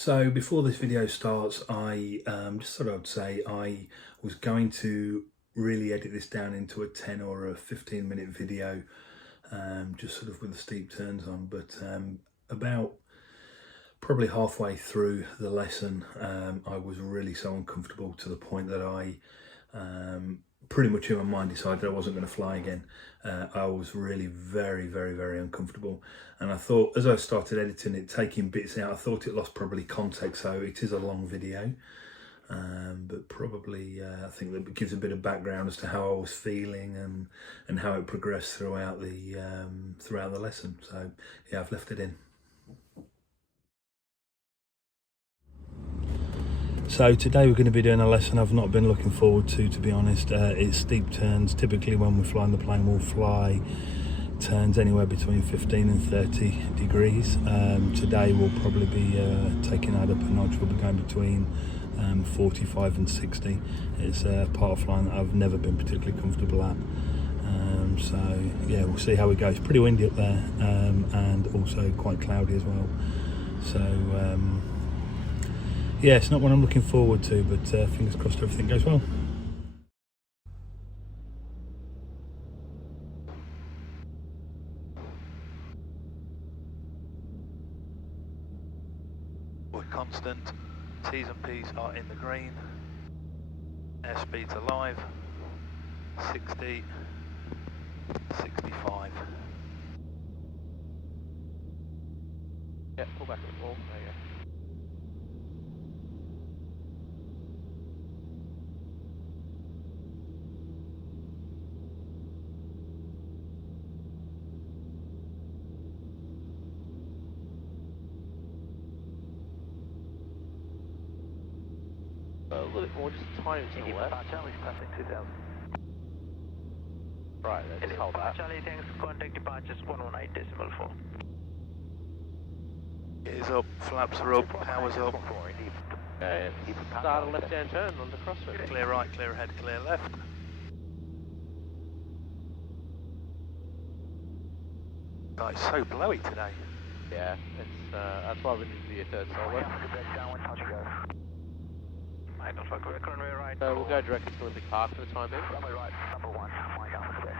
So before this video starts, I just thought I'd say I was going to really edit this down into a 10 or a 15-minute video, just sort of with the steep turns on, but about probably halfway through the lesson, I was really so uncomfortable to the point that I pretty much in my mind decided I wasn't going to fly again. I was really very uncomfortable, and I thought as I started editing it, taking bits out, I thought it lost probably context, so it is a long video, but probably I think that gives a bit of background as to how I was feeling and how it progressed throughout the lesson. So yeah, I've left it in. So today we're going to be doing a lesson I've not been looking forward to be honest. It's steep turns. Typically when we're flying the plane, we'll fly turns anywhere between 15 and 30 degrees. Today we'll probably be taking that up a notch. We'll be going between 45 and 60. It's a part of flying that I've never been particularly comfortable at. So yeah, we'll see how it goes. Pretty windy up there, and also quite cloudy as well. So yeah, it's not what I'm looking forward to, but fingers crossed everything goes well. We're constant, T's and P's are in the green, airspeed's alive, 60, 65. Yeah, pull back a bit more, there you go. A little bit more, just a tiny bit to the left. Charlie's passing 2000. Right, there, just hold that. Charlie, thanks. Contact departures 119.4. It is up, flaps are up, power's up. Okay, start a left-hand turn on the crossroad. Clear right, clear ahead, clear left. Oh, it's so blowy today. Yeah, it's that's why we need to do a third solo. So we'll go directly to Olympic Park for the time being. Right, number 1, Mike Alpha Quebec.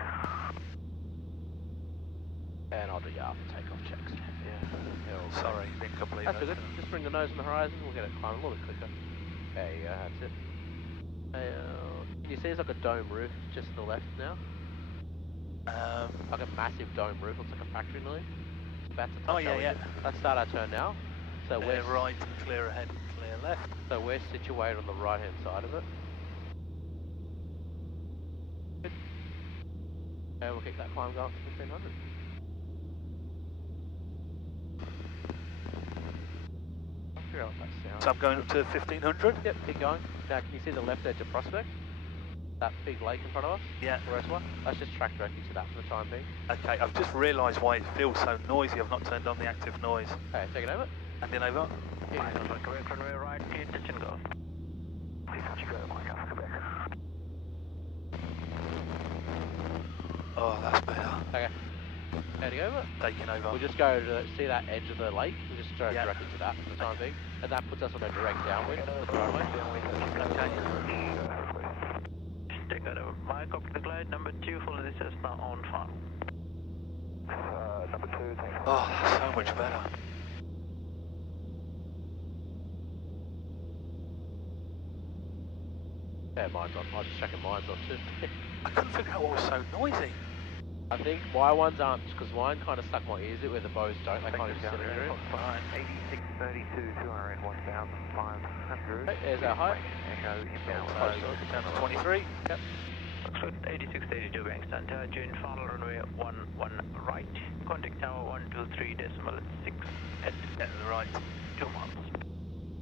And I'll do your after takeoff checks. Yeah. Sorry, didn't complete That's those. good. Just bring the nose on the horizon, we'll get it climbing a little bit quicker. There you go, that's it. Can you see there's like a dome roof just to the left now? Like a massive dome roof, looks like a factory noise. About to touch yeah. Let's start our turn now. So Clear right, clear ahead, clear left. So we're situated on the right hand side of it. Good. And we'll keep that climb going up to 1500. I'll figure out what that sounds. So I'm going up to 1500? Yep, keep going. Now can you see the left edge of Prospect? That big lake in front of us? Yeah. The reservoir? Let's just track directly to that for the time being. Okay, I've just realised why it feels so noisy. I've not turned on the active noise. Okay, take it over. Handing over. Mike Alpha Quebec, runway right, clear, touch and go. Please touch and go, Mike Alpha Quebec. Oh, that's better. Okay. Handing over. Taking over. We'll just go to see that edge of the lake. We'll just go directly to that for the time being. And that puts us on a direct downwind for the runway. Okay. Take that over. Mike, up to the glide, number 2, follow the Cessna on farm. Number 2, thanks. Oh, that's so much better. Yeah, mine's on. I was just checking mine's on too. I couldn't figure out what was so noisy. I think my ones aren't, because mine kind of stuck my ears in where the bows don't. They kind of just sit in it. 8632, 200 and 1500. Okay, there's our height. Echo inbound. Down to 23. Yep. 8632 Bankstown Tower, June final runway 11 right. Contact tower 123.6 at the right. 2 miles.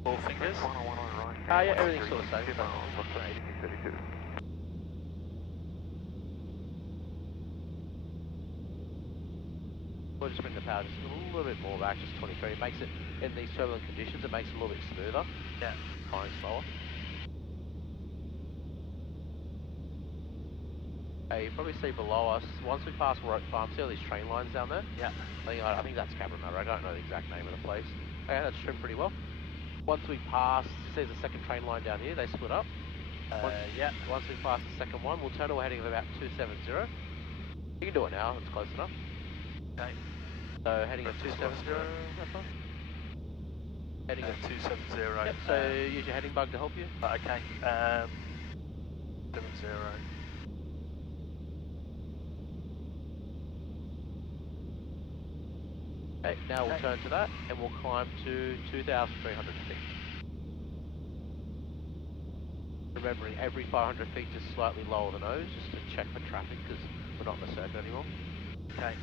4 fingers. 101 on right. Yeah, everything's sort of safe. 2 miles, what's that? 8632. We'll just bring the power just a little bit more back, just 23. It makes it, in these turbulent conditions, it makes it a little bit smoother. Yeah. Kind of slower. Okay, you probably see below us, once we pass Rope Farm, see all these train lines down there? Yeah. I think that's Cabramatta, I don't know the exact name of the place. Okay, that's trimmed pretty well. Once we pass, there's a second train line down here, they split up. Yeah. Once we pass the second one, we'll turn away heading of about 270. You can do it now, it's close enough. Okay. So heading of 270, that's fine. Heading of 270. Yep, so use your heading bug to help you. Okay. 70. Okay, now we'll turn to that and we'll climb to 2,300 feet. Remembering every 500 feet just slightly lower the nose just to check for traffic because we're not on the circuit anymore. Okay.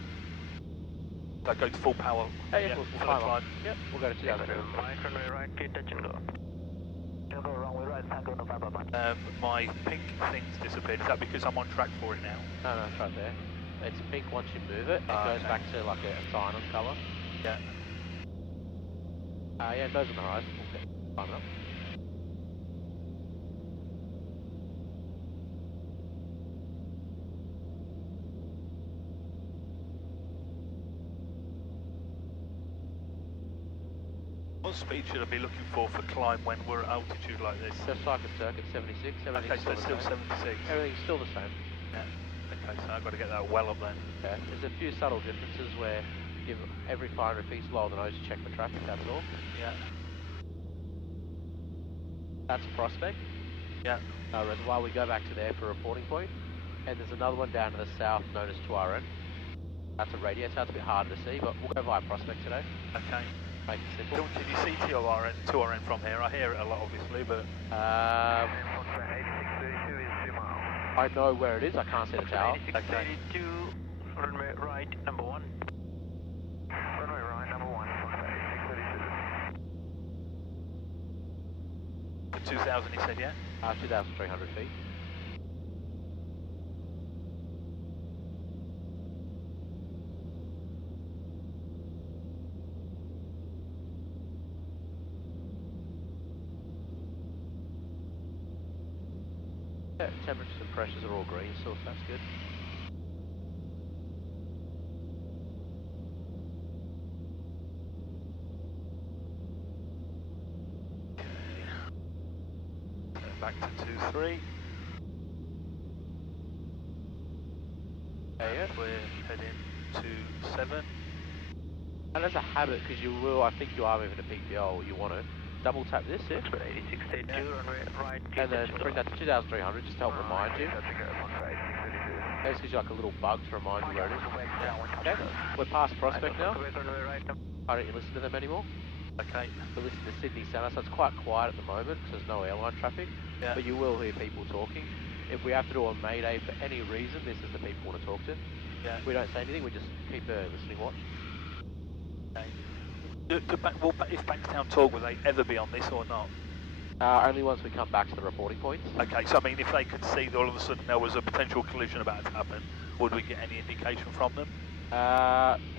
So go to full power. Yeah, we'll climb. Yep, we'll go to 2,000. Right, runway right, clear touch and go. Go runway right, Tango November. My pink thing's disappeared. Is that because I'm on track for it now? No, it's right there. It's pink once you move it. It goes back to like a cyan colour. Yeah. Yeah, it goes on the horizon. We'll climb it up. What speed should I be looking for climb when we're at altitude like this? Just like a circuit, 76. Okay, so it's still 76. Everything's still the same. Yeah. Okay, so I've got to get that well up then. Yeah. There's a few subtle differences where you give every 500 feet lower the nose to check for traffic, that's all. Yeah. That's Prospect. Yeah. Reservoir, we go back to there for a reporting point. And there's another one down to the south known as 2RN. That's a radio tower, it's a bit harder to see, but we'll go via Prospect today. Okay. Make it simple. Can you see 2RN from here? I hear it a lot obviously, but... I know where it is, I can't see the tower. 8682, runway right, number 1. Runway right, number 1, 8632. 2,000 he said, yeah? 2,300 feet. Yeah, temperatures and pressures are all green, so that's good. Back to 23. Yeah. We're heading to 7. And as a habit, because you will, I think you are moving to PPL, you want to double tap this here. 8682, runway right, And then bring that to 2,300 just to help remind you. This gives you like a little bug to remind you where it is. Okay, we're past Prospect now. I don't listen to them anymore. Okay. We listen to Sydney Centre, so it's quite quiet at the moment because there's no airline traffic. Yeah. But you will hear people talking. If we have to do a mayday for any reason, this is the people we want to talk to. Yeah. We don't say anything, we just keep a listening watch. Okay. If Bankstown talk, will they ever be on this or not? Only once we come back to the reporting points. Okay, so I mean, if they could see that all of a sudden there was a potential collision about to happen, would we get any indication from them?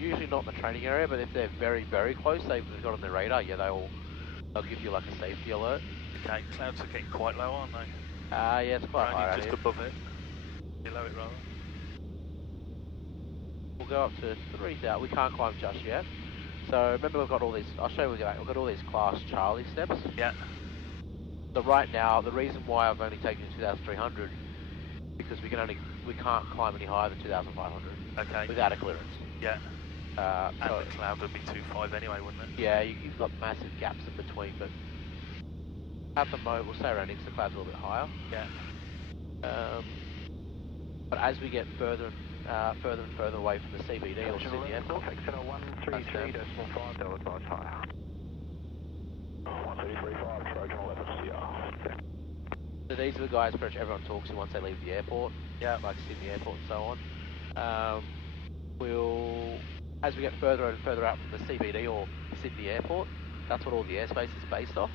Usually not in the training area, but if they're very, very close, they've got on their radar, yeah, they'll give you like a safety alert. Okay, clouds are getting quite low, aren't they? Yeah, it's quite high out just here. above it. Below it, rather. We'll go up to 3,000. We can't climb just yet. So remember, we've got all these. I'll show you. We've got all these Class Charlie steps. Yeah. So right now, the reason why I've only taken 2,300 because we can't climb any higher than 2,500. Okay. Without a clearance. Yeah. And so the cloud would be 2.5 anyway, wouldn't it? yeah, you've got massive gaps in between, but at the moment, we'll stay around because the cloud's a little bit higher. Yeah. But as we get further and further away from the CBD or Sydney Airport, 133.5, that was much higher. 133.5, Trojan 11, CR. so these are the guys pretty much everyone talks to once they leave the airport, Yeah. like Sydney Airport and so on. As we get further and further out from the CBD or Sydney Airport, that's what all the airspace is based off.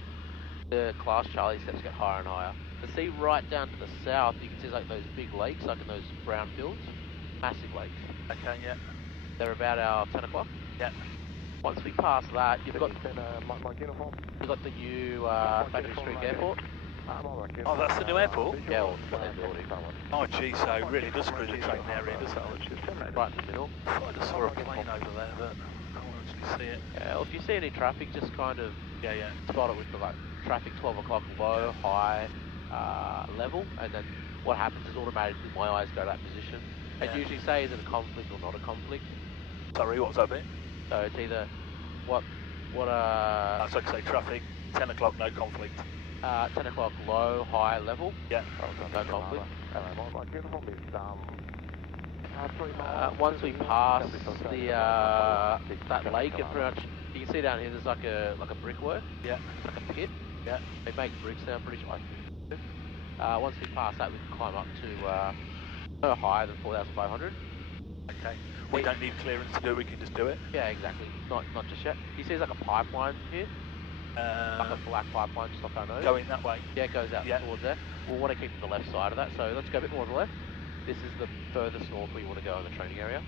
The Class Charlie steps get higher and higher. To see right down to the south, you can see like those big lakes, like in those brown fields. Massive lakes. Okay, yeah. They're about our 10 o'clock. Yeah. Once we pass that, you've got my uniform. you've got the new Factory Street Airport. Oh, that's the new airport? Yeah, well, what they're building. Oh, gee, so it really does cruise the train area, doesn't it? Right in the middle. I just saw a plane over there, but I can't actually see it. Well, if you see any traffic, just kind of Yeah, yeah. Spot it with the like traffic 12 o'clock low, high, level, and then what happens is automatically my eyes go to that position. And Yeah. usually say is it a conflict or not a conflict. Sorry, what's that bit? So it's either That's like say traffic, 10 o'clock, no conflict. 10 o'clock low, high, level. Yeah. No conflict. Once we pass the that lake, and pretty much you can see down here there's like a brickwork. Yeah. It's like a pit. Yeah. They make bricks now, pretty sure. Once we pass that, we can climb up to no higher than 4,500. Okay. We don't need clearance to do it. We can just do it. Yeah, exactly. Not just yet. You see, there's like a pipeline here, like a black pipeline just off our nose. Going that way. Yeah, it goes out towards there. We'll want to keep to the left side of that, so let's go a bit more to the left. This is the furthest north we want to go in the training area.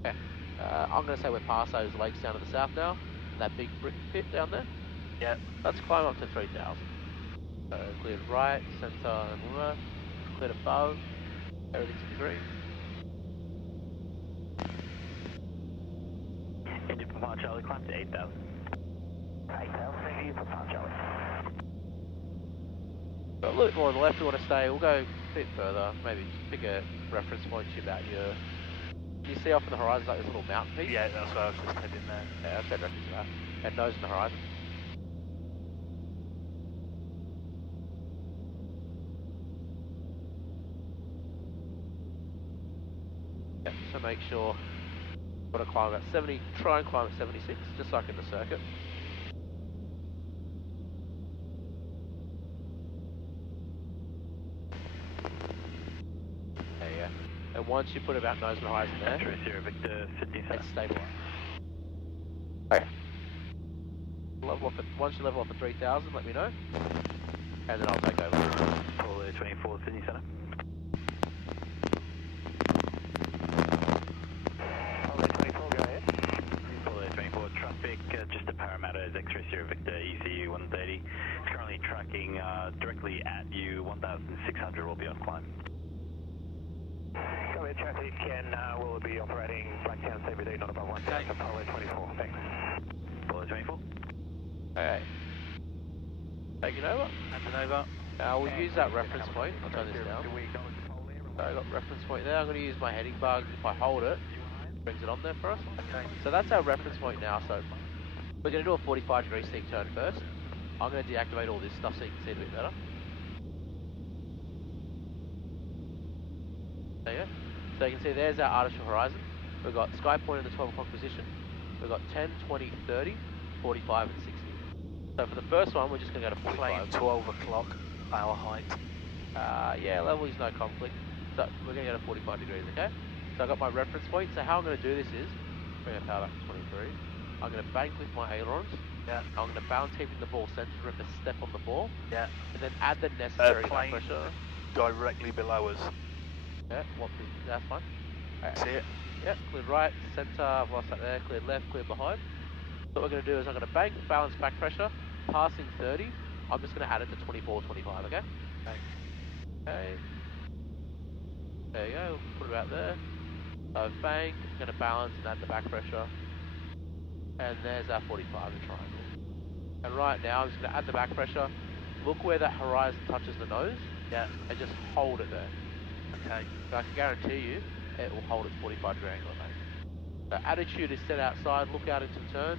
Okay. I'm going to say we're past those lakes down to the south now. That big brick pit down there. Yeah. Let's climb up to 3,000. So cleared right, centre and left. Cleared above. Everything's in green. Engine for Papa Charlie, climb to 8,000. 8,000, thank you for Papa Charlie. But a little bit more on the left we want to stay. We'll go a bit further. Maybe just pick a reference point about your... You see off in the horizon like this little mountain peak? Yeah, that's where I was just heading there. Yeah, I'll set reference to that. And nose in the horizon. Yeah, so make sure you've got to climb at 70, try and climb at 76, just like in the circuit. There you go. And once you put about nose in the horizon there, Sierra Victor 57. it's stabilise. Okay. Level off at, once you level off at 3,000, let me know. And then I'll take over. Apollo 24, Sydney Centre. Apollo 24, go ahead. Apollo 24, traffic, just a Parramatta is X-ray Sierra Victor, ECU 130. It's currently tracking directly at you, 1,600 will be on climb. Go ahead, traffic, and will be operating Bankstown CBD, not above 1,000, Apollo 24, thanks. Apollo 24. Okay. Taking over. Handing over. We'll use that reference point. I'll turn this down. So I've got reference point there. I'm going to use my heading bug. If I hold it, it brings it on there for us. Okay. So that's our reference point now. So we're going to do a 45-degree steep turn first. I'm going to deactivate all this stuff so you can see it a bit better. There you go. So you can see there's our artificial horizon. We've got sky point in the 12 o'clock position. We've got 10, 20, 30, 45 and 60. So for the first one, we're just going to go to 45. Playing 12 o'clock, our height. Yeah, level is no conflict. So we're going to go to 45 degrees, okay? So I've got my reference point. So how I'm going to do this is, bring our power back to 23. I'm going to bank with my ailerons. Yeah. I'm going to balance keeping the ball centered, remember step on the ball. Yeah. And then add the necessary back plane pressure. directly below us. Yeah, that's fine. Right. See it? Yeah, cleared right, centre, I've lost that there, cleared left, cleared behind. So what we're going to do is I'm going to bank, balance back pressure, passing 30, I'm just going to add it to 24, 25, okay? Okay. There you go, put it about there. So bank, going to balance and add the back pressure. And there's our 45 in triangle. And right now I'm just going to add the back pressure, look where that horizon touches the nose. Yeah. And just hold it there. Okay. So I can guarantee you, it will hold its 45 degree angle at base. So attitude is set outside, look out into the turn.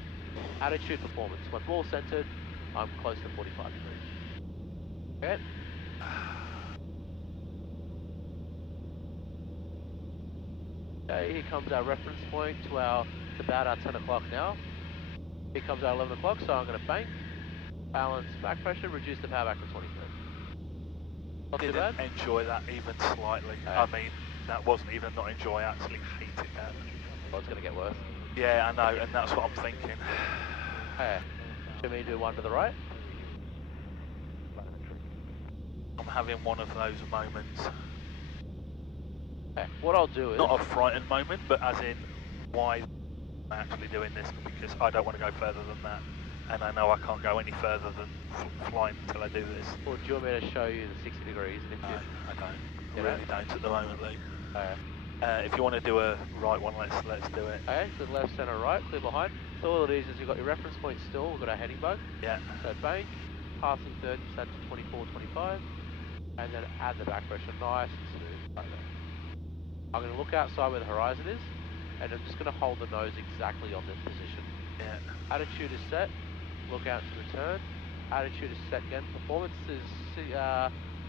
Attitude performance. My ball centered, I'm close to 45 degrees. Okay. Okay, here comes our reference point to it's about our 10 o'clock now. Here comes our 11 o'clock, so I'm going to bank, balance back pressure, reduce the power back to 23. Not too bad. Didn't enjoy that even slightly. I mean, that wasn't even not enjoy, I actually hated that. Well, it's going to get worse. Yeah, I know, and that's what I'm thinking. Okay. Should we do one to the right? I'm having one of those moments. Okay. What I'll do is... Not a frightened moment, but as in, why am I actually doing this? Because I don't want to go further than that. And I know I can't go any further than flying until I do this. Well, do you want me to show you the 60 degrees? And if No, you... I don't. I really don't at the moment, Lee. Okay. If you want to do a right one, let's do it. Okay, so left, centre, right, clear behind. So all it is you've got your reference point still, we've got our heading bug. Yeah. So bank, passing 30% to 24, 25, and then add the back pressure nice and smooth like that. I'm going to look outside where the horizon is, and I'm just going to hold the nose exactly on this position. Yeah. Attitude is set, look out to the turn. Attitude is set again. Performance is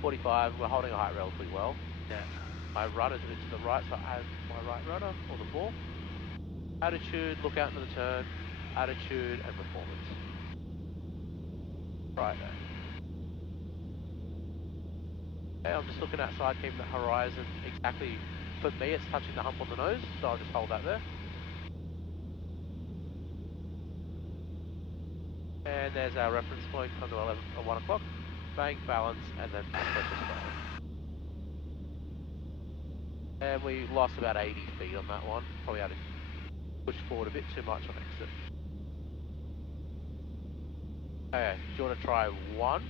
45, we're holding a height relatively well. Yeah. My rudder's a bit to the right, so I add my right rudder, or the ball. Attitude, look out for the turn. Attitude and performance. Right there. Okay, I'm just looking outside, keeping the horizon exactly. For me, it's touching the hump on the nose, so I'll just hold that there. And there's our reference point, come to 1 o'clock. Bang, balance, and then pressure spray. And we lost about 80 feet on that one. Probably had to push forward a bit too much on exit. Okay, do you want to try 1?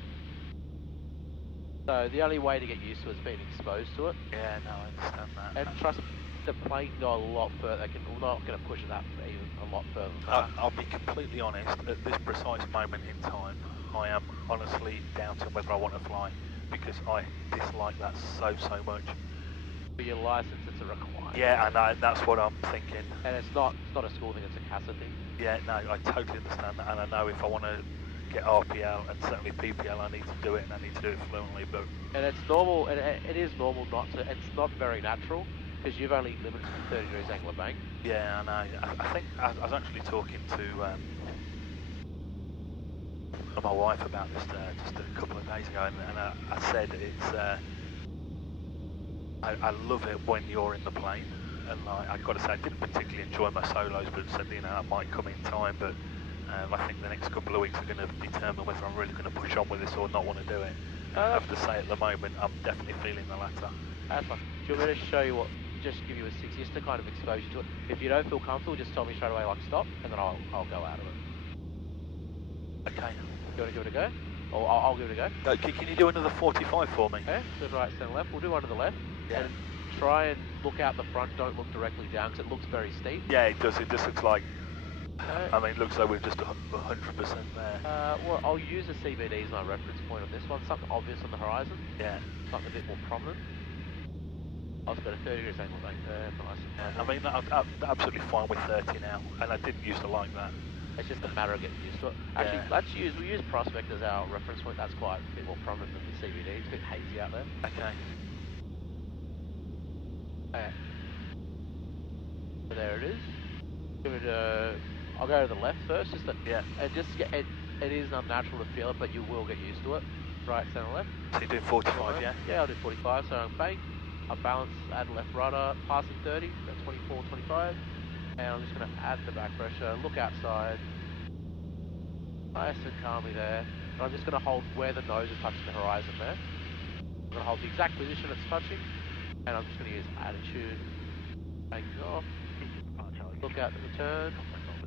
So the only way to get used to it is being exposed to it. Yeah, no, I understand that. And trust me, the plane can go a lot further. We're not going to push it that even a lot further than that. I'll be completely honest, at this precise moment in time, I am honestly doubting whether I want to fly, because I dislike that so much. For your license, it's a requirement. Yeah, I know, that's what I'm thinking. And it's not a school thing, it's a CASA thing. Yeah, no, I totally understand that, and I know if I want to get RPL and certainly PPL, I need to do it, and I need to do it fluently, but... And it's normal, and it is normal not to, it's not very natural, because you've only limited to 30 degrees angle of bank. Yeah, I know. I think I was actually talking to my wife about this just a couple of days ago, and I said it's... I love it when you're in the plane, and I've got to say I didn't particularly enjoy my solos, but said that might come in time, but I think the next couple of weeks are going to determine whether I'm really going to push on with this or not want to do it. I have to say at the moment I'm definitely feeling the latter. That's fine. Do you want me to show you what, just give you a 6, just to kind of expose you to it. If you don't feel comfortable, just tell me straight away, like stop, and then I'll go out of it. Okay. Do you want to go? Or I'll give it a go. Can you do another 45 for me? Okay, good, right, center, left. We'll do one to the left. Yeah. And try and look out the front, don't look directly down, because it looks very steep. Yeah, it does. It just looks like... Okay. I mean, it looks like we're just 100% there. Well, I'll use a CBD as my reference point on this one. Something obvious on the horizon. Yeah. Something a bit more prominent. I've got a 30 degrees angle bank there, nice and I mean, I'm absolutely fine with 30 now, and I didn't used to like that. It's just a matter of getting used to it. Actually, we'll use Prospect as our reference point. That's quite a bit more prominent than the CBD. It's a bit hazy out there. Okay. Okay. So there it is. Give it a... I'll go to the left first, just to... Yeah. And just get... It is unnatural to feel it, but you will get used to it. Right, center, left. So you're doing 45, yeah? Yeah, I'll do 45. So I'm bank, I balance, add left rudder, passing 30, so 24, 25. And I'm just going to add the back pressure, look outside. Nice and calmly there. And I'm just going to hold where the nose is touching the horizon there. I'm going to hold the exact position it's touching. And I'm just going to use attitude, banking off. Look out to the turn,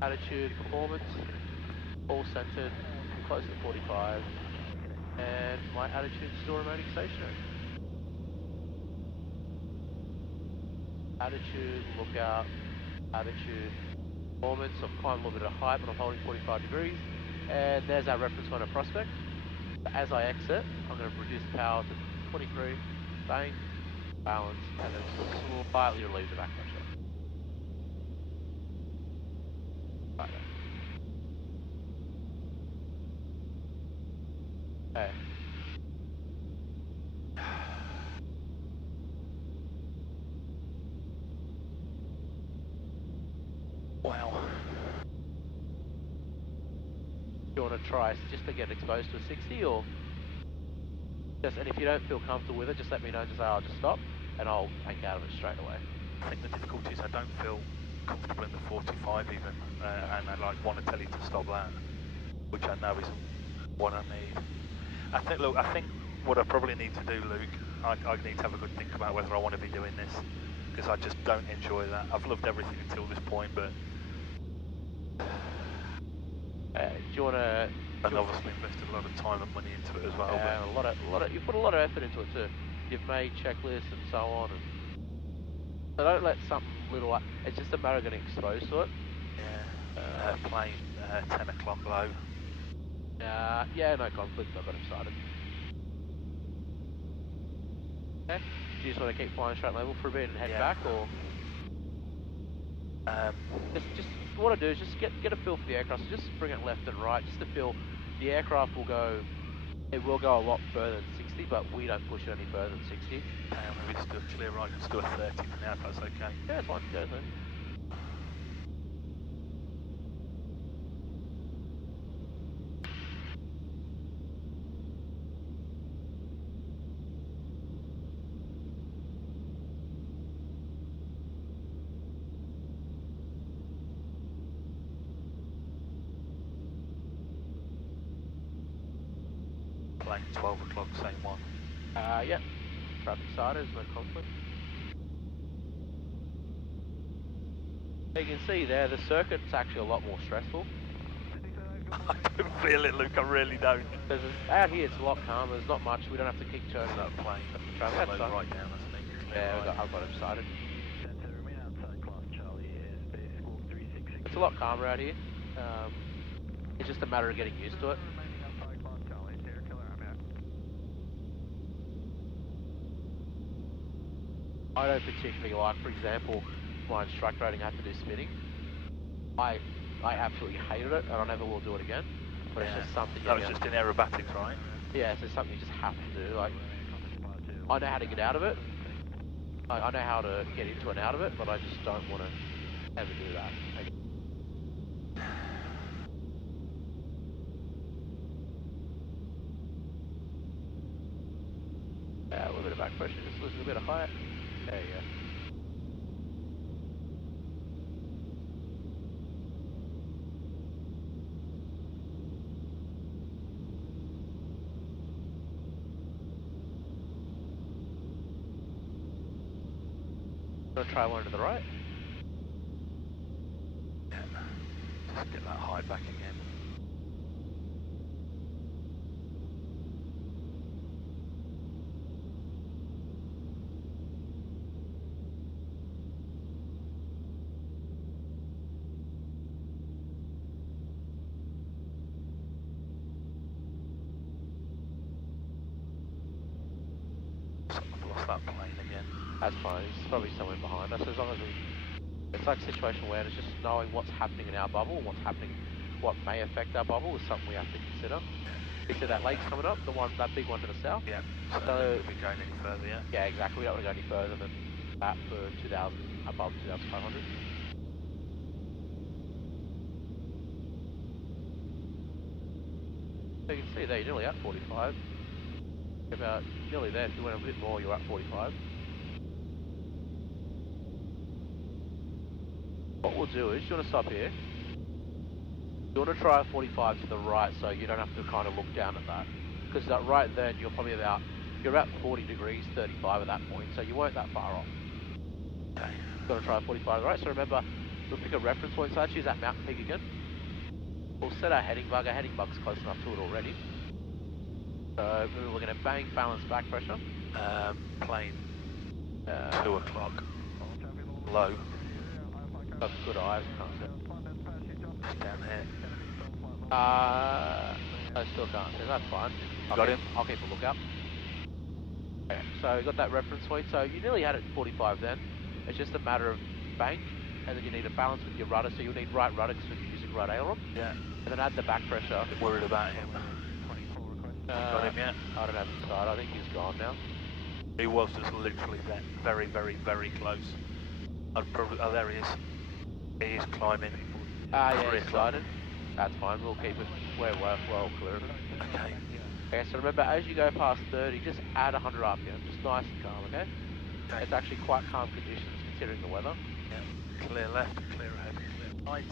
attitude, performance, all centered, close to 45. And my attitude still remaining stationary. Attitude, look out, attitude, performance. I'm climbing a little bit of height, but I'm holding 45 degrees. And there's our reference point of Prospect. As I exit, I'm going to reduce the power to 23, bang, balance, and then slightly relieve the back pressure. Right there. Okay. Wow. Do you want to try just to get exposed to a 60, or just, and if you don't feel comfortable with it, just let me know, just say I'll just stop, and I'll bank out of it straight away. I think the difficulty is I don't feel comfortable in the 45 even, and I want to tell you to stop that, which I know isn't what I need. I think what I probably need to do, Luke, I need to have a good think about whether I want to be doing this, because I just don't enjoy that. I've loved everything until this point, but... Do you want to... And obviously invested a lot of time and money into it as well. Yeah, you put a lot of effort into it too. You've made checklists and so on, and so don't let something little... It's just a matter of getting exposed to it. Yeah. Plane 10 o'clock low. Yeah, no conflict, I've got him sighted. Okay, do you just want to keep flying straight level for a bit and head back, or? Just what I do is just get a feel for the aircraft, so just bring it left and right, just to feel the aircraft will go, it will go a lot further than 60, but we don't push it any further than 60. Maybe just do a clear right, just do a 30 for now, if that's okay. Yeah, it's fine, go then. Plane 12 o'clock, same one. Yep. Traffic sighted, there's no conflict. You can see there, the circuit's actually a lot more stressful. I don't feel it, Luke, I really don't. Because out here it's a lot calmer, there's not much, we don't have to keep turning. That plane, traffic. slow right down, hasn't it? Yeah, Right. I've got him sighted. It's a lot calmer out here. It's just a matter of getting used to it. I don't particularly like, for example, my instructor rating had to do spinning. I absolutely hated it, and I never will do it again. But it's just something. That was just in aerobatics, right? Yeah, it's just something you just have to do. Like, I know how to get out of it. I know how to get into and out of it, but I just don't want to ever do that. A little bit of back pressure, just losing a bit of height. There you go. Gonna try one to the right. Yeah. Just get that height back again. I've lost that plane again. That's fine, he's probably somewhere behind us, as long as we... It's like situation awareness, just knowing what's happening in our bubble and what's happening, what may affect our bubble is something we have to consider. You see that lake's coming up, that big one to the south? Yeah, so if we go any further, yeah? Yeah, exactly, we don't want to go any further than that for 2,000, above 2,500. So you can see there, you're nearly at 45. About nearly there, if you went a bit more, you're at 45. What we'll do is, you want to stop here. You want to try a 45 to the right so you don't have to kind of look down at that. Because that right then, you're probably about 40 degrees, 35 at that point, so you weren't that far off. Okay. You've got to try a 45 to the right, so remember, we'll pick a reference point, so let's use that mountain peak again. We'll set our heading bug is close enough to it already. So we're going to bang, balance back pressure. Plane 2 o'clock, low. Got good eyes, can't see. Just down here. I still can't see, that's fine. Got him? I'll keep a lookout. Okay, so you got that reference point, so you nearly had it at 45 then. It's just a matter of bank, and then you need a balance with your rudder, so you'll need right rudder because you're using right aileron. Yeah. And then add the back pressure. Worried about him. Got him yet? I don't have him side, I think he's gone now. He was just literally there, very, very, very close. I'd probably, oh there he is. He is climbing. Yeah, he's sliding. That's fine, we'll keep it well clear of it. Okay. Okay, so remember, as you go past 30, just add 100 RPM, just nice and calm, okay? Okay. It's actually quite calm conditions considering the weather. Yeah. Clear left, clear ahead, clear right.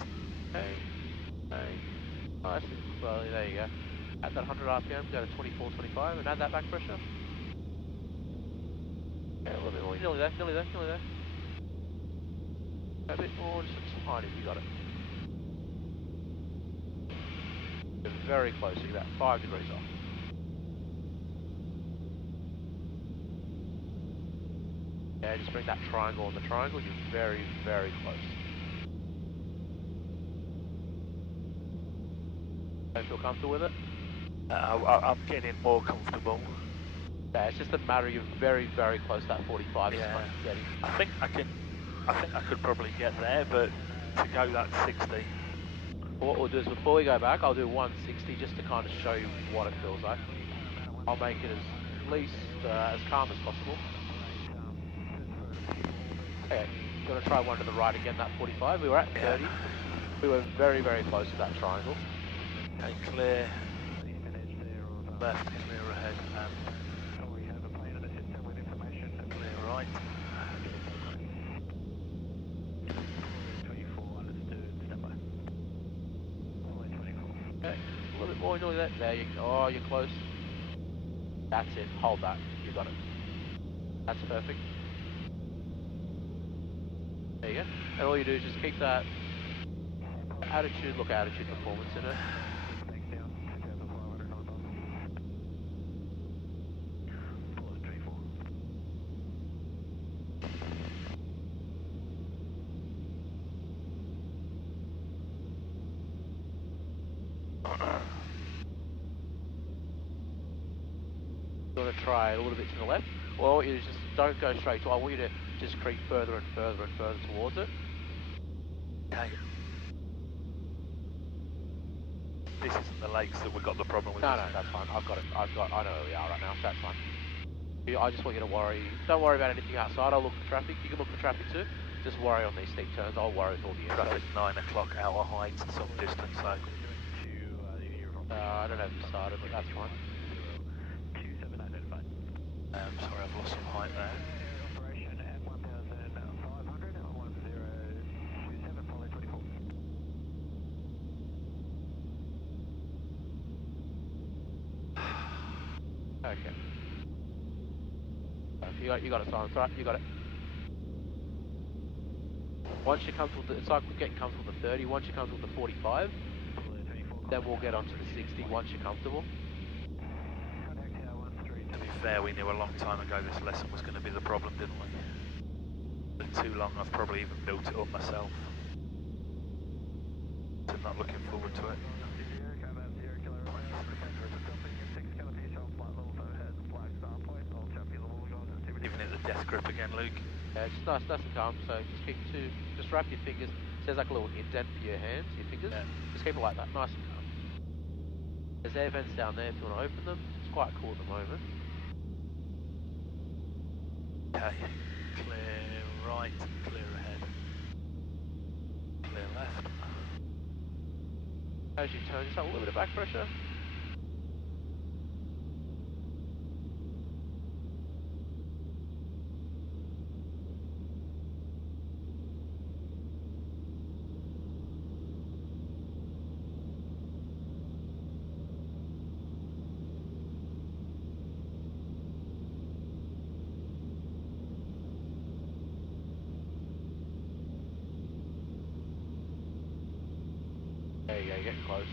Okay. Nice and slowly, there you go. Add that 100 RPM, go to 24, 25, and add that back pressure. Okay, a little bit more, nearly there. A bit more, just a tiny, you got it. You're very close, you're about 5 degrees off. Yeah, just bring that triangle on the triangle, you're very, very close. Don't feel comfortable with it? I'm getting more comfortable. Yeah, it's just a matter you're very, very close to that 45. It's Yeah. not getting. I think I could probably get there, but to go that 60. What we'll do is before we go back, I'll do 160 just to kind of show you what it feels like. I'll make it as least as calm as possible. Okay, you want to try one to the right again, that 45? We were at 30. We were very, very close to that triangle. Okay, clear. Left, clear ahead, and clear right. 24, understood, stand by. Okay, a little bit more noise there. There you go. Oh, you're close. That's it. Hold that. You got it. That's perfect. There you go. And all you do is just keep that attitude, performance in it. You want to try a little bit to the left, or what you do is just don't go straight to. I want you to just creep further and further and further towards it. Okay. This isn't the lakes that we've got the problem with. No, that's fine. I know where we are right now. That's fine. I just want you to worry. Don't worry about anything outside. I'll look for traffic. You can look for traffic too. Just worry on these steep turns. I'll worry with all the Traffic 9 o'clock out of height, some distance, so. I don't have you started, but that's fine. Sorry, I've lost some height there. Operation at 1,500 on 1027, follow 24. Okay. You got it, Silence, right? You got it. Once you're comfortable, it's like getting comfortable with the 30. Once you're comfortable with the 45, then we'll get onto the 60 once you're comfortable. To be fair, we knew a long time ago this lesson was going to be the problem, didn't we? But too long, I've probably even built it up myself. So I'm not looking forward to it. Even at the death grip again, Luke. Yeah, it's nice and calm. So just wrap your fingers. There's like a little indent for your hands, your fingers. Yeah. Just keep it like that, nice and calm. There's air vents down there if you want to open them. It's quite cool at the moment. Okay, clear right, clear ahead, clear left. As you turn, just have a little bit of back pressure. There you go, you're getting close.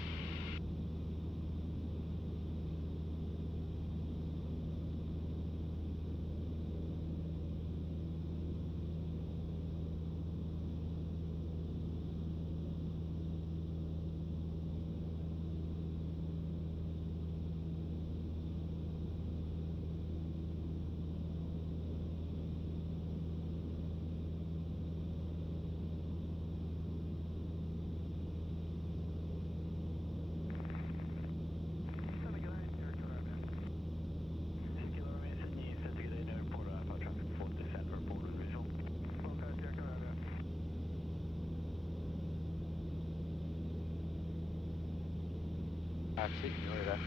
That's it, enjoy that.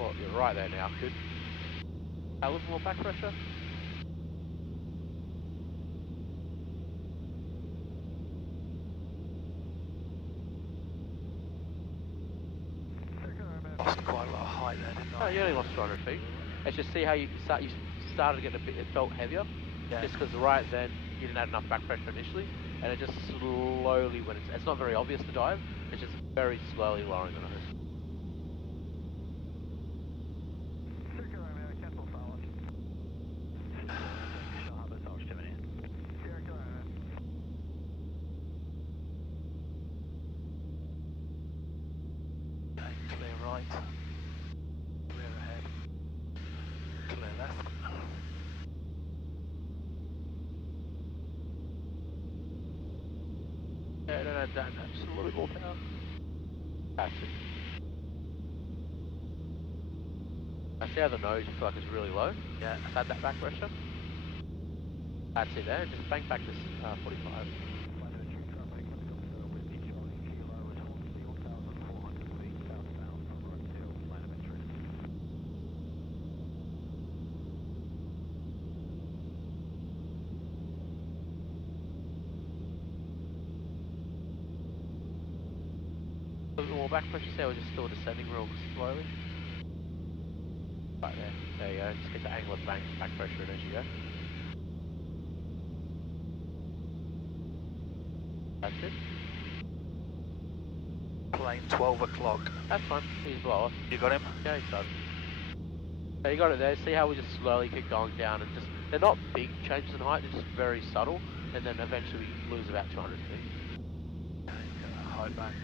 Oh, you're right there now, good. A little more back pressure. Lost quite a lot of height there, didn't No, I? you only lost 200 feet. Let's just see how you started to get a bit, it felt heavier. Yeah. Just because right then you didn't have enough back pressure initially, and it just slowly, when it's not very obvious to dive, it's just very slowly lowering the nose. right. Clear ahead. Clear left. Yeah, no, just a little bit more power. That's it. I see how the nose you feel like is really low. Yeah. Add that back pressure. That's it there. Just bank back this 45. A little more back pressure, so we're just still descending real slowly. Right there. There you go. Just get the angle of back pressure in as you go. That's it. Plane 12 o'clock. That's fine. He's blow off. You got him? Yeah, he's done. So you got it there. See how we just slowly keep going down and just, they're not big changes in height, they're just very subtle, and then eventually we lose about 200 feet. Okay, get that height back.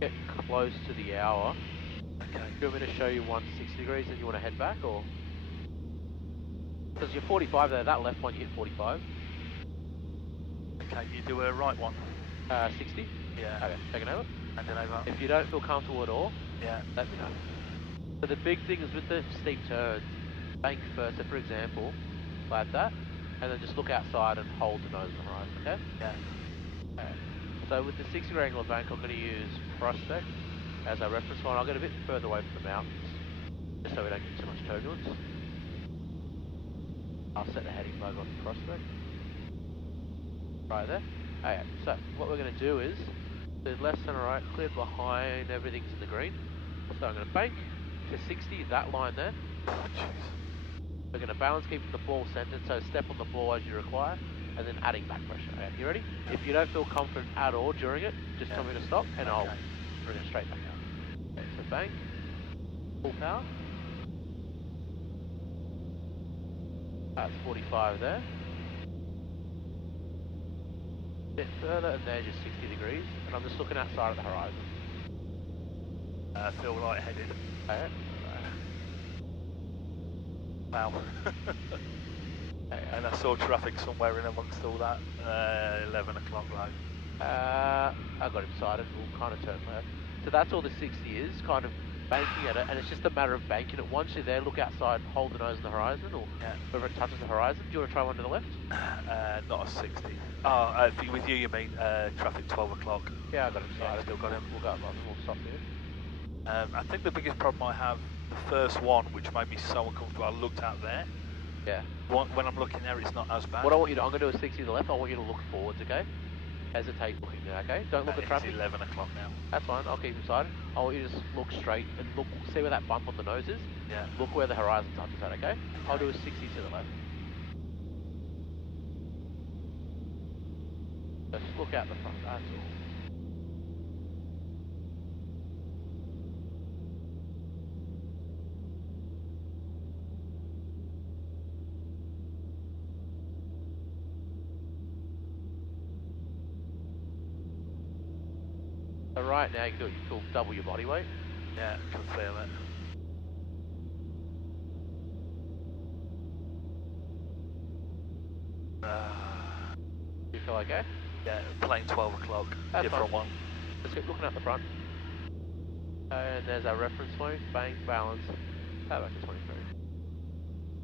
Get close to the hour. Okay. Do you want me to show you 160 degrees and you want to head back, or? Because you're 45 there, that left one you hit 45. Okay, you do a right one. 60? Yeah. Okay, taking over. And then over. If you don't feel comfortable at all, Yeah. let me know. So the big thing is with the steep turns, bank first, so for example, like that, and then just look outside and hold the nose on the horizon, okay? Yeah. Okay. So with the 60 degree angle of bank, I'm going to use prospect as our reference point. I'll get a bit further away from the mountains, just so we don't get too much turbulence. I'll set the heading flag on prospect. Right there. Okay, so what we're going to do is, the left, center, right, cleared behind, everything's in the green. So I'm going to bank to 60, that line there. Oh, jeez. We're going to balance, keep the ball centered, so step on the ball as you require, and then adding back pressure. Okay, you ready? If you don't feel confident at all during it, just tell me to stop, and I'll bring it straight back out. Okay, so bank, full power. That's 45 there. Bit further, and there's your 60 degrees, and I'm just looking outside at the horizon. Feel light-headed. Okay. Wow. And I saw traffic somewhere in amongst all that. 11 o'clock low. I got him sighted, we'll kind of turn left. So that's all the 60 is, kind of banking at it, and it's just a matter of banking it. Once you're there, look outside, hold the nose on the horizon, or wherever it touches the horizon. Do you want to try one to the left? Not a 60. Oh, with you mean traffic 12 o'clock? Yeah, I got him sighted. Yeah, still got him. We'll go above him, we'll stop here. I think the biggest problem I have, the first one, which made me so uncomfortable, I looked out there. Yeah. When I'm looking there, it's not as bad. What I want you to, I'm going to do a 60 to the left, I want you to look forwards, okay? Hesitate looking there, okay? Don't look at traffic. It's 11 o'clock now. That's fine, I'll keep him sighted. I want you to just look straight and look, see where that bump on the nose is? Yeah. Look where the horizon touches that, okay? I'll do a 60 to the left. Just look out the front, that's all. So right now you can do it, you feel double your body weight. Yeah, can feel it. You feel okay? Yeah, plane 12 o'clock, That's different fine. one. Let's keep looking at the front. And there's our reference point, bank, balance, back to 23.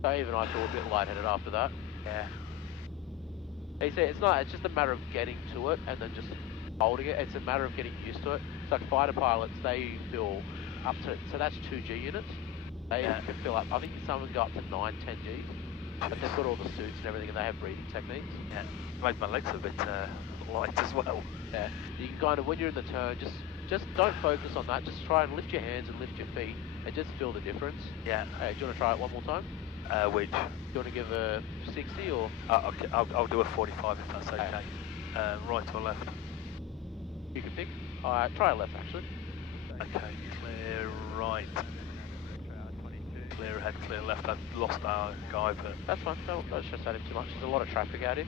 So even I feel a bit lightheaded after that. Yeah. You see, it's just a matter of getting to it and then just holding it. It's a matter of getting used to it. It's like fighter pilots, they feel up to, so that's 2G units. They can fill up, I think some of them go up to 9, 10 Gs. But they've got all the suits and everything and they have breathing techniques. Yeah, made my legs a bit light as well. Yeah, you can kind of, when you're in the turn, just don't focus on that. Just try and lift your hands and lift your feet and just feel the difference. Yeah. Hey, do you want to try it one more time? Which? Do you want to give a 60 or? Okay, I'll do a 45 if that's okay. Right or left? You can pick. Alright, try left actually. Okay, clear right. Clear ahead, clear left. I've lost our guy, but... That's fine, don't stress at him too much. There's a lot of traffic out here.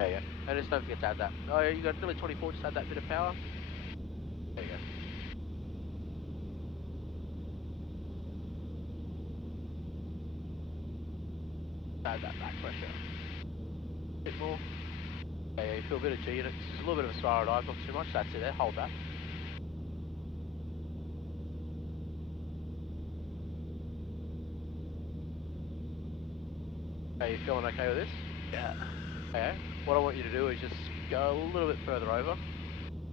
There you go. And just don't forget to add that. Oh, yeah, you got nearly 24, just add that bit of power. There you go. Add that back pressure. A bit more. Yeah, you feel a bit of G in it. Just a little bit of a spiral dive, not too much. That's it there. Hold that. Are you feeling okay with this? Yeah. Okay. What I want you to do is just go a little bit further over.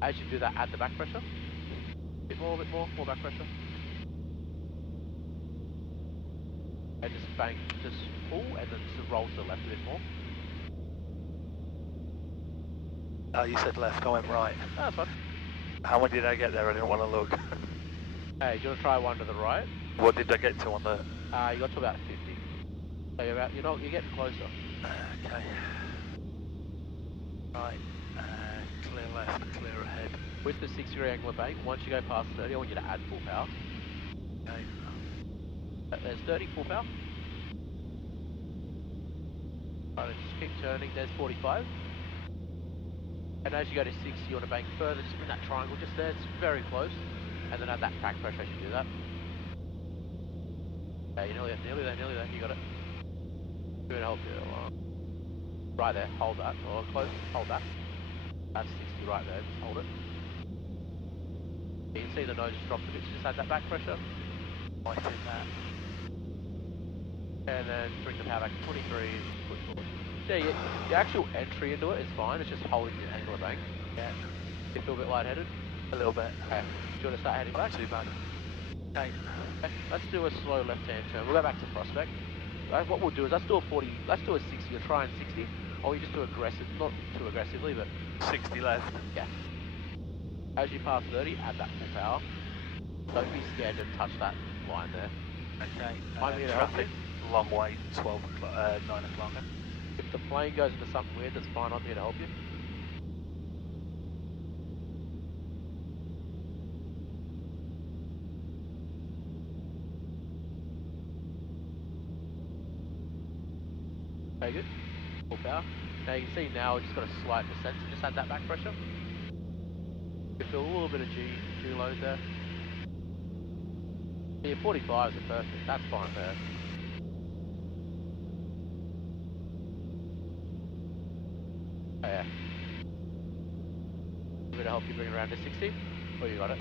As you do that, add the back pressure. A bit more back pressure. And just bank, just pull, and then just roll to the left a bit more. Oh, you said left, I went right. Oh, that's fine. How when did I get there? I didn't want to look. Hey, do you want to try one to the right? What did I get to on the... You got to about 50. So you're getting closer. Okay. Right. Clear left, clear ahead. With the 60-degree angular bank, once you go past 30, I want you to add full power. Okay. There's 30, full power. Right, just keep turning, there's 45. And as you go to 60, you want to bank further, just in that triangle just there, it's very close. And then add that back pressure as you do that. Okay, you're nearly there, you got it. I'm going to help you. Right there, hold that. Or close, hold that. That's 60 right there, just hold it. You can see the nose just dropped a bit, so just add that back pressure. Right in that. And then bring the power back to 23 and push forward. Yeah, the actual entry into it is fine, it's just holding the angular bank. Yeah. You feel a bit lightheaded? A little bit. Okay. Do you want to start heading back? Not too bad. Okay. Okay. Let's do a slow left-hand turn. We'll go back to Prospect. What we'll do is let's do a 60, you're trying 60, or you just do aggressive, not too aggressively, but... 60 left. Yeah. As you pass 30, add that full power. Don't be scared to touch that line there. Okay. I'm here to help Traffic, long way, 12 o'clock, 9 o'clock. If the plane goes into something weird, that's fine, I'm here to help you. Okay, good. Full power. Now you can see now we've just got a slight descent, so just add that back pressure. You feel a little bit of G load there. Yeah, 45s are perfect, that's fine there. Oh yeah. I'm going to help you bring it around to 60. Oh, you got it.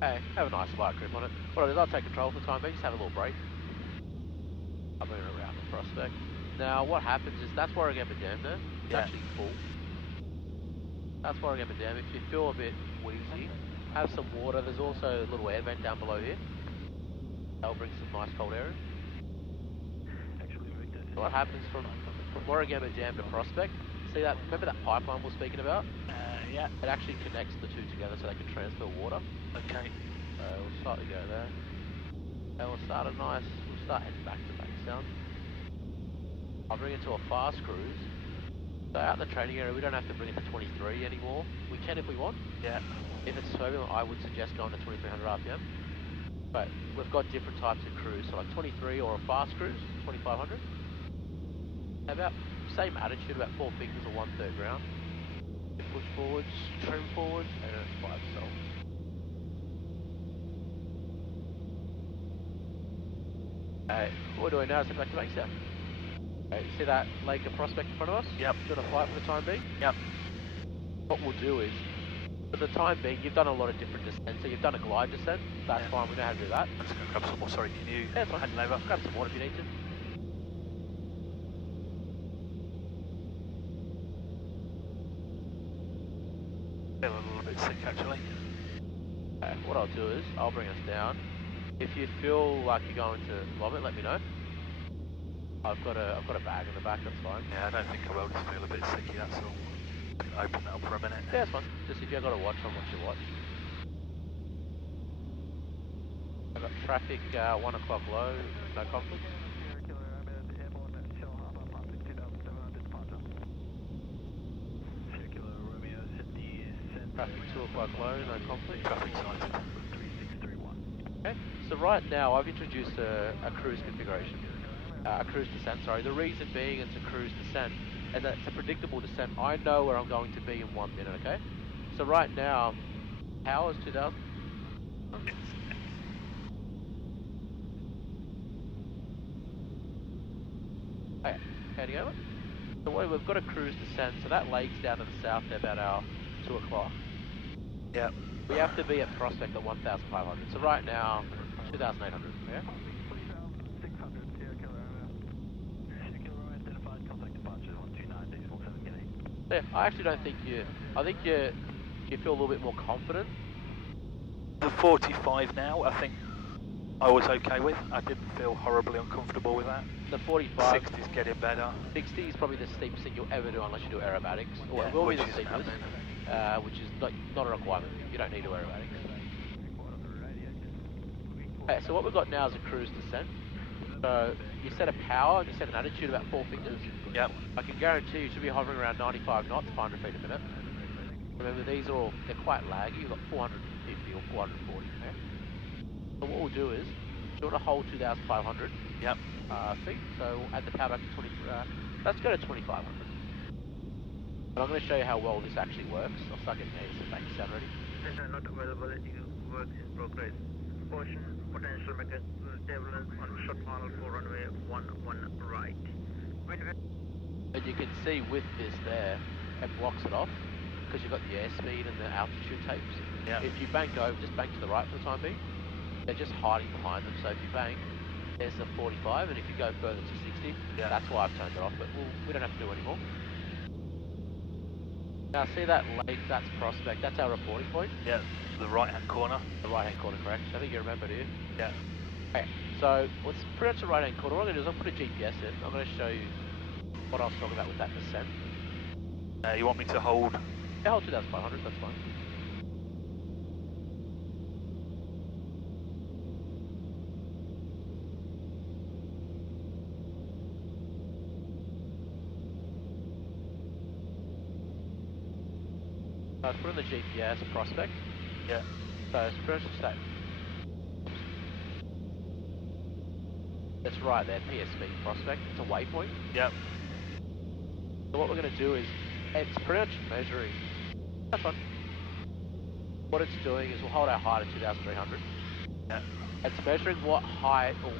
Hey, have a nice light grip on it. What I'll do is I'll take control for the time being, just have a little break. I'll bring it around the Prospect. Now what happens is that's Warragamba Dam there. It's actually full. That's Warragamba Dam. If you feel a bit wheezy, have some water. There's also a little air vent down below here. That'll bring some nice cold air in. So what happens from Warragamba Dam to Prospect, see that, remember that pipeline we were speaking about? Yeah. It actually connects the two together so they can transfer water. Okay. We'll slightly go there. And we'll start heading back to Bankstown. I'll bring it to a fast cruise. So out in the training area, we don't have to bring it to 23 anymore. We can if we want. Yeah. If it's turbulent, I would suggest going to 2300 RPM. But we've got different types of cruise, so like 23 or a fast cruise, 2500. About same attitude, about 4 fingers or 1/3 ground. Push forwards, trim forwards, and then it's by itself. What we're doing now is head back to Bankstown. You see that lake of Prospect in front of us? Yep. Doing a flight for the time being? Yep. What we'll do is, for the time being, you've done a lot of different descents. So you've done a glide descent. That's fine, we know how to do that. I'm just going to grab some more. Sorry, can you Yeah, it's fine. hand over? Grab some water if you need to. Feel a little bit sick actually. What I'll do is, I'll bring us down. If you feel like you're going to vomit, let me know. I've got a bag in the back, that's fine. Yeah, I don't think I will. Just feel a bit sicky, that's all. Open that up for a minute. Yeah, it's fine. Just if you've got to watch on what you watch. I've got traffic 1 o'clock low, no conflict. Traffic 2 o'clock low, no conflict. Traffic sighted. 3631. Okay, so right now I've introduced a cruise configuration, a cruise descent, sorry. The reason being it's a cruise descent is that it's a predictable descent. I know where I'm going to be in 1 minute, okay? So right now, power is 2000. Okay, heading over. So we've got a cruise descent, so that lake's down to the south there about our 2 o'clock. Yeah. We have to be at Prospect at 1,500. So right now, 2,800. Yeah. 600, Sierra Kilo Romeo. Sierra Kilo Romeo identified, contact departure 129, diesel 7 getting. Yeah, I actually don't think I think you feel a little bit more confident. The 45 now, I think I was okay with. I didn't feel horribly uncomfortable with that. The 45. 60's getting better. 60 is probably the steepest thing you'll ever do unless you do aerobatics. Or Yeah, it will be which the is steepest, happening. which is not a requirement. You don't need to do aerobatics. Okay, so what we've got now is a cruise descent. So you set a power and you set an attitude about 4 fingers. Yep. I can guarantee you should be hovering around 95 knots, 500 feet a minute. Remember, these are they're quite laggy. You've got 450 or 440. Okay? So what we'll do is, you want to hold 2,500 Yep. feet. So we'll add the power back to 20. Let's go to 2,500. And I'm going to show you how well this actually works. I'll start getting AS back sound ready. Center not available. Work in progress. Portion potential turbulence on short funnel for runway 11 right. And you can see with this there, it blocks it off because you've got the airspeed and the altitude tapes. Yeah. If you bank over, just bank to the right for the time being. They're just hiding behind them. So if you bank, there's the 45, and if you go further to 60, Yeah. that's why I've turned it off. But we don't have to do anymore. Now see that lake, that's Prospect, that's our reporting point. Yeah. The right hand corner. The right hand corner, correct? I think you remember, do you? Yeah. Okay, so let's pretty much the right hand corner. What I'm going to do is I'll put a GPS in. I'm going to show you what I was talking about with that descent. You want me to hold? Yeah, hold 2,500, that's fine. Let's put in the GPS Prospect. Yeah. So it's pretty much just that. It's right there, PSV Prospect. It's a waypoint. Yep. So what we're going to do is, it's pretty much measuring. That's fine. What it's doing is we'll hold our height at 2,300. Yeah. It's measuring what height or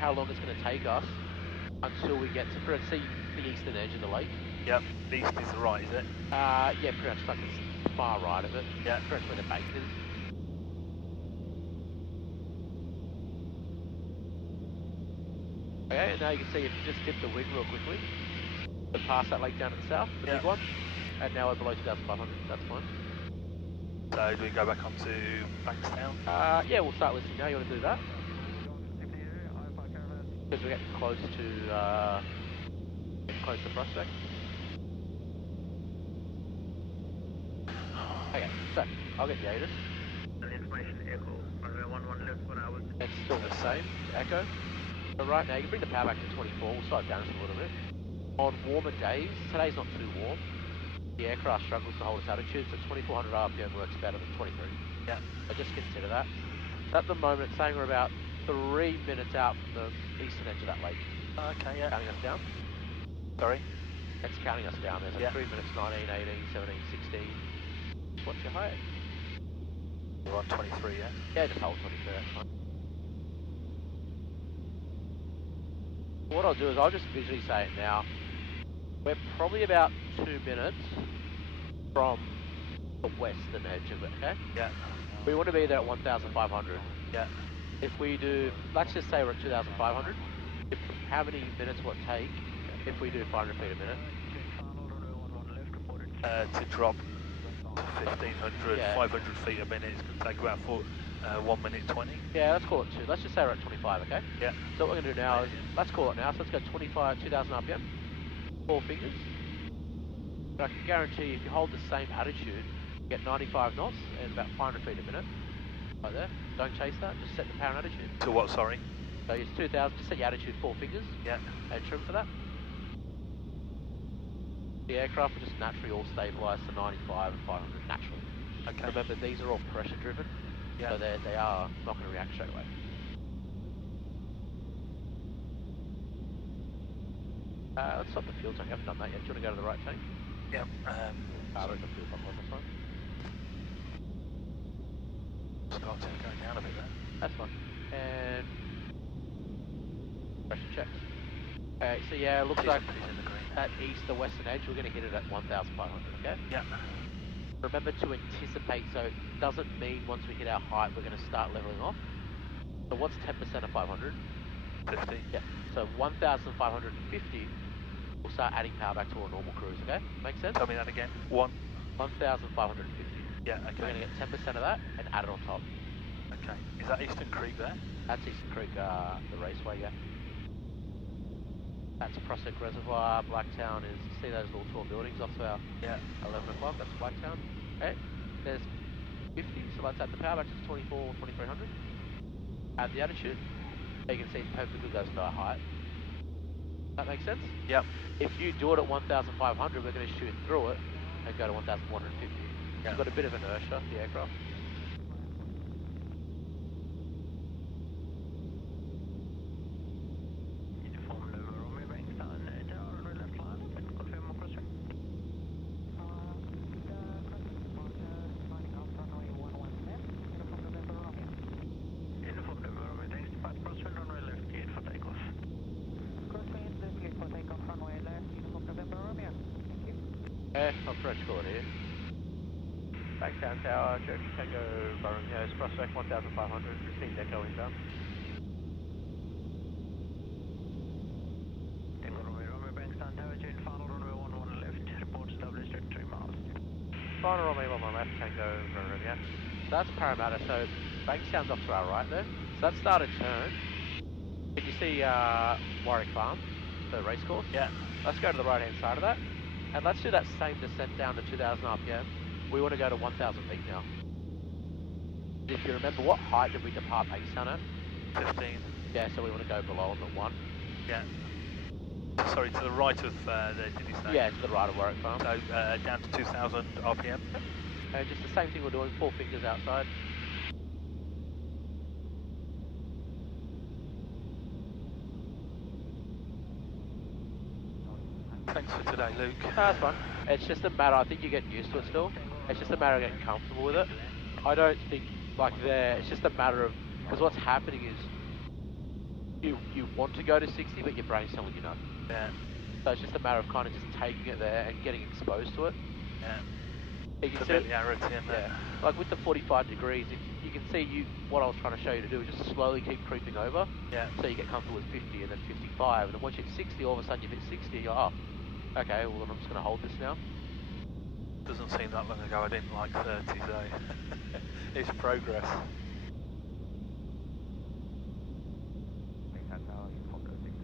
how long it's going to take us until we get to pretty much see the eastern edge of the lake. Yep. East is the right, is it? Yeah, pretty much like the far right of it. Yeah. Pretty much where the bank is. Okay, and now you can see if you just dip the wing real quickly, to pass that lake down to the south, the Yeah. big one, and now we're below 2,500, that's fine. So do we go back onto Bankstown? Yeah, we'll start listening now, you want to do that? Because we're getting close to Prospect. Okay, so, I'll get the ATIS. Information echo. Runway 11 left for hours. It's still the same, echo. So right now, you can bring the power back to 24, we'll slow it down just a little bit. On warmer days, today's not too warm, the aircraft struggles to hold its altitude, so 2,400 RPM works better than 23. Yeah. So just consider that. At the moment, it's saying we're about 3 minutes out from the eastern edge of that lake. Okay, yeah. Counting us down? Sorry? It's counting us down. There's like Yeah. 3 minutes, 19, 18, 17, 16. What's your height? We're on 23, yeah? Yeah, just hold 23, that's fine. What I'll do is I'll just visually say it now. We're probably about 2 minutes from the western edge of it, okay? Yeah. We want to be there at 1,500. Yeah. If we do, let's just say we're at 2,500, how many minutes will it take if we do 500 feet a minute? To drop to 1,500, Yeah. 500 feet a minute, it's going to take about 1 minute 20. Yeah, let's call it 2. Let's just say we're at 25, okay? Yeah. So what we're going to do now is, let's call it now, so let's go 2,000 RPM, 4 fingers. But I can guarantee if you hold the same attitude, you get 95 knots and about 500 feet a minute. Right there. Don't chase that, just set the power and attitude. To what, sorry? So it's 2,000, just set your attitude 4 fingers. Yeah. And trim for that. The aircraft will just naturally all stabilise to 95 and 500 naturally. Okay. Remember, these are all pressure driven, Yeah. so they are not going to react straight away. Let's stop the fuel tank. I haven't done that yet. Do you want to go to the right tank? Yeah. There's the fuel pump on this one. Start to go down a bit there. That's fine. And pressure checks. Okay, so yeah, it looks like He's in the green. that east or western edge, we're going to hit it at 1,500, okay? Yeah. Remember to anticipate, so it doesn't mean once we hit our height, we're going to start leveling off. So what's 10% of 500? 50. Yeah, so 1,550, we'll start adding power back to our normal cruise, okay? Make sense? Tell me that again. 1,550. 1,550. Yeah, We're okay. going to get 10% of that and add it on top. Okay. Is that Eastern Creek there? That's Eastern Creek, the raceway, yeah. That's Prospect Reservoir. Blacktown is, see those little tall buildings off our Yeah. 11 o'clock, that's Blacktown. Okay, there's 50, so let's add the power back to 2300. Add the attitude. You can see it perfectly goes to our height. That makes sense? Yep. If you do it at 1,500, we're going to shoot through it and go to 1,150. Yeah. You've got a bit of inertia, the aircraft. Uniform Nova Romeo Bankstown Tower on the left line up and confirm more crosswind. Uniform Nova Romeo, thanks to part crosswind runway left, cleared for takeoff. Crosswind, cleared for takeoff, runway left, Uniform November Romeo. Thank you. Approach call it here. Bankstown Tower, Cherokee Tango, Romeo, Prospect 1,500, 15 deco inbound. Tango Romeo Romeo Bankstown Tower, join final runway 11 left, report established at 3 miles. Final Romeo on my left, Tango, Romeo. So that's Parramatta, so Bankstown's off to our right there. So let's start a turn. Can you see Warwick Farm, the race course? Yeah. Let's go to the right hand side of that. And let's do that same descent down to 2,000 RPM. We want to go to 1,000 feet now. If you remember, what height did we depart Bankstown at? 15. Yeah, so we want to go below them at 1. Yeah. Sorry, to the right of did you say? Yeah, to the right of Warwick Farm. So down to 2,000 RPM. And just the same thing we're doing, 4 fingers outside. Thanks for today, Luke. That's fine. It's just a matter, I think you're getting used to it still. It's just a matter of getting comfortable with it. I don't think, like there, it's just a matter of, because what's happening is, you want to go to 60, but your brain's telling you no. Yeah. So it's just a matter of kind of just taking it there and getting exposed to it. Yeah. You can see, Familiarity and yeah, like with the 45 degrees, if you can see what I was trying to show you to do is just slowly keep creeping over. Yeah. So you get comfortable with 50 and then 55, and then once you hit 60, all of a sudden you hit 60, you're like, oh, okay, well then I'm just going to hold this now. Doesn't seem that long ago I didn't like 30, so it's progress.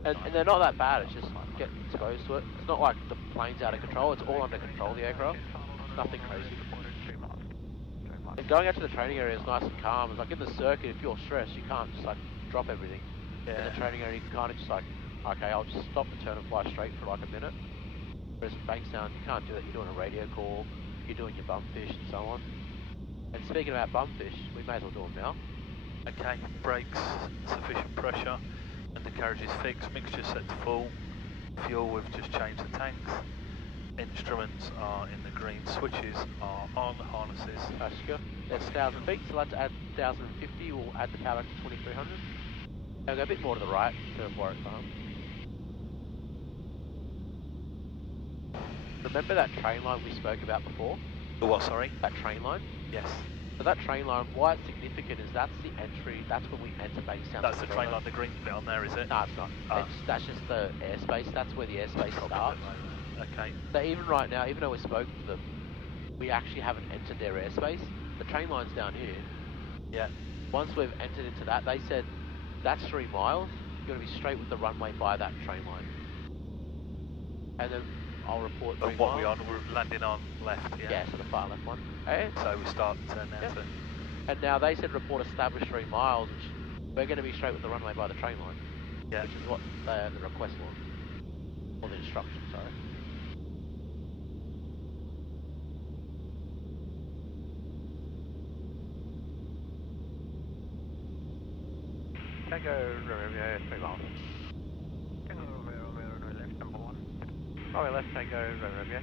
And they're not that bad, it's just getting exposed to it. It's not like the plane's out of control, it's all under control, the aircraft. Nothing crazy. And going out to the training area is nice and calm. It's like in the circuit, if you're stressed, you can't just like drop everything. Yeah. In the training area, you can kind of just like, okay, I'll just stop the turn and fly straight for like a minute. Whereas in Bankstown, you can't do that. You're doing a radio call, you're doing your bum fish and so on. And speaking about bum fish, we may as well do them now. Okay, brakes, sufficient pressure, undercarriage is fixed, mixture set to full, fuel we've just changed the tanks, instruments are in the green, switches are on, harnesses. That's good. That's 1,000 feet, so let's add 1,050, we'll add the power back to 2,300. Now go a bit more to the right to Warwick Farm. Remember that train line we spoke about before? The what, sorry? That train line? Yes. So that train line, why it's significant is that's the entry, that's when we enter Bankstown. That's the train line, the green bit on there, is it? No, it's not. Ah. That's just the airspace, that's where the airspace starts. Okay. So even right now, even though we've spoken to them, we actually haven't entered their airspace. The train line's down here. Yeah. Once we've entered into that, they said, that's 3 miles, you're going to be straight with the runway by that train line. And then I'll report 3 And what miles. we're landing on left, yeah? Yeah, so the far left one. Okay. So we start now to... And now they said report established 3 miles, which we're going to be straight with the runway by the train line. Yeah. Which is what the request was. Or the instruction, sorry. Tango Romeo, 3 miles. Tango Romeo, left number 1. Runway left, Tango Romeo.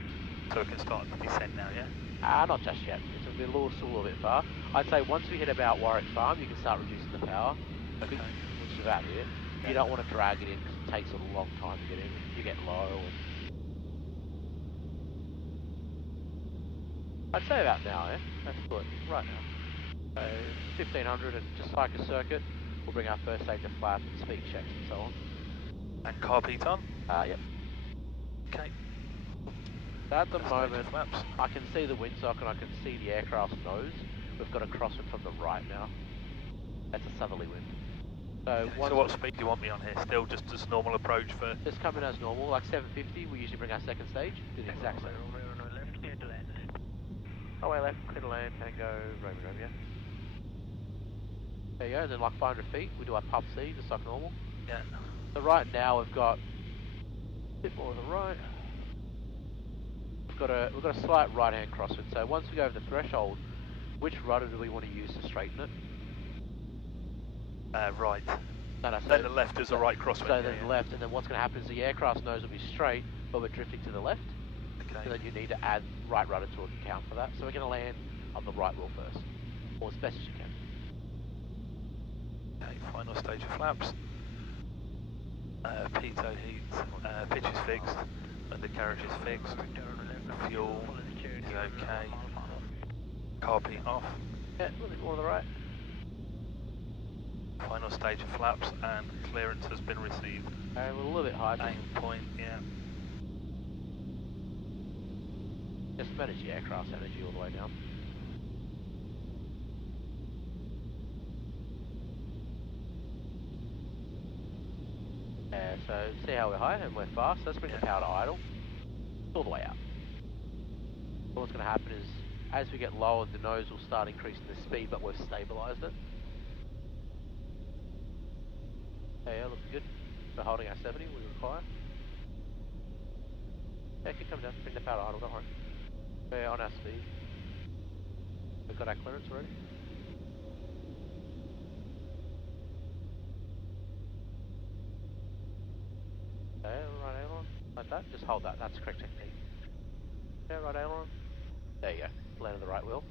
So we can start the descent now, yeah? Not just yet. It's still a little bit far. I'd say once we hit about Warwick Farm, you can start reducing the power. Okay. Which is about it. You don't want to drag it in because it takes a long time to get in. You get low. I'd say about now, eh? Let's do it right now. So 1500 and just like a circuit, we'll bring our first stage of flap and speed checks and so on. And carb heat on? Yep. Okay. At the First stage moment, of flaps. I can see the windsock and I can see the aircraft's nose. We've got a crosswind from the right now. That's a southerly wind. So, Okay, so what speed do you want me on here? Still just as normal approach for... Just come in as normal, like 750, we usually bring our second stage, do the exact same. Romeo left, clear to land. Runway left, clear to land, Tango, Romeo. There you go, and then like 500 feet, we do our pub C, just like normal. Yeah. So right now we've got a bit more to the right. We've got a slight right-hand crosswind, so once we go over the threshold, which rudder do we want to use to straighten it? Right. No, Then the left is a right crosswind. So then the left, and then what's going to happen is the aircraft's nose will be straight, but we're drifting to the left. Okay. So then you need to add right rudder to account for that. So we're going to land on the right wheel first, or as best as you can. Okay, final stage of flaps. Pitot heat, pitch is fixed, undercarriage is fixed, fuel is okay, carb heat off. Yeah, a little bit more to the right. Final stage of flaps and clearance has been received. Okay, we're a little bit high. Aim point, yeah. Just manage the aircraft's energy all the way down. So see how we're high and we're fast. Let's bring the power to idle. All the way out. So what's going to happen is, as we get lower, the nose will start increasing the speed, but we've stabilised it. Okay, yeah, looking good. We're holding our 70, we require. Yeah, keep coming down. Bring the power to idle, don't worry. We're on our speed. We've got our clearance already. Okay, right aileron. Like that. Just hold that. That's the correct technique. Yeah, right aileron. There you go. Landed the right wheel.